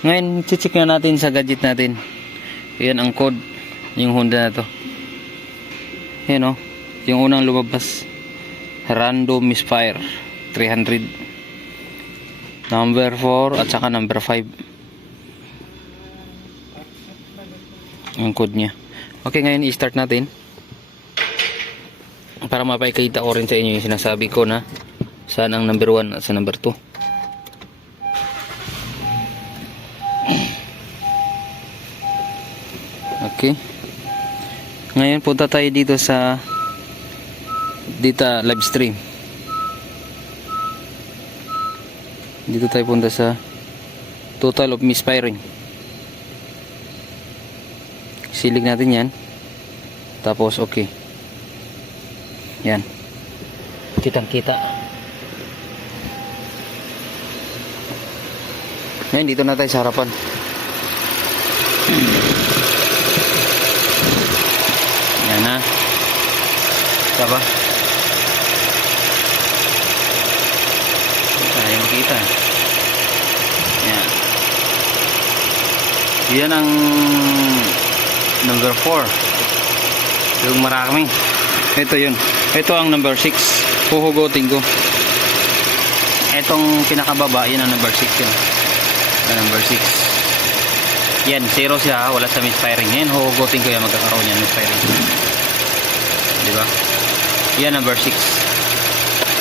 Ngayon, check na natin sa gadget natin. Yan ang code. Yung Honda na to. Yan o. Yung unang lumabas. Random misfire. 300. Number 4 at saka number 5. Ang code niya. Okay, ngayon i-start natin. Para mapakita ko rin sa inyo yung sinasabi ko na saan ang number 1 at sa number 2. Okay. Ngayon punta tayo dito sa live stream. Dito tayo punta sa total of misfiring. Silig natin yan. Tapos okay. Yan. Kitang kita. Ngayon dito na tayo sa harapan. Yan na. Diba? Tayo makita. Yan. Yan ang number 4. Yung marami. Ito yun. Ito ang number 6. Huhugutin ko. Itong pinakababa, yan ang number 6 yun. Number 6. Yan, 0 siya. Wala sa misfiring. Yan, huhugutin ko yan. Magkakaroon yan misfiring. Diba? Yan, number 6.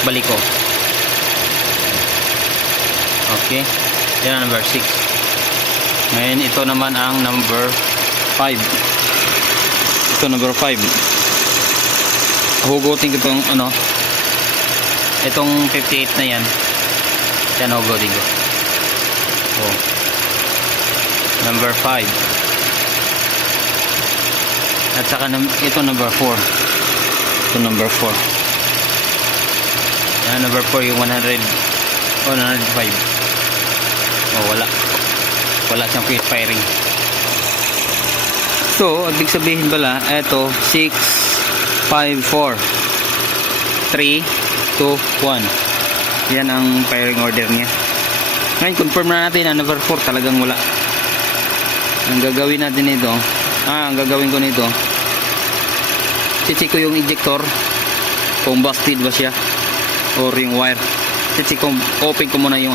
Balik ko. Okay. Yan ang number 6. Ngayon, ito naman ang number 5. Ito number 5. Hugutin ko itong itong 58 na yan. Yan, hugutin ko. Oh. Number 5. At saka ito number 4. Ito number 4. Yan, number 4 yung 100 o 105. Oh, wala siyang quick firing. So, ibig sabihin pala, ito 6, 5, 4, 3, 2, 1. Yan ang firing order niya. Ngayon, confirm na natin na number 4 talagang wala. Ang gagawin natin nito, ang gagawin ko nito, check ko yung ejector kung busted ba siya or yung wire. Check ko, open ko muna yung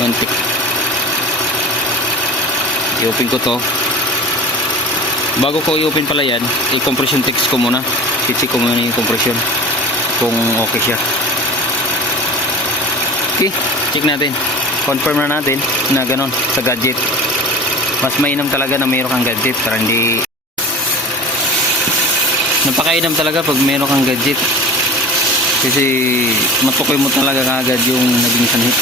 konti. I-open ko to. Bago ko i-open pala yan, i-compression text ko muna. Check ko muna yung compression kung okay siya. Okay, check natin. Confirm na natin na ganon sa gadget. Mas mainam talaga na mayroon kang gadget para hindi... Napakainam talaga pag mayroon kang gadget. Kasi matukoy mo talaga kagad yung naging sanhi.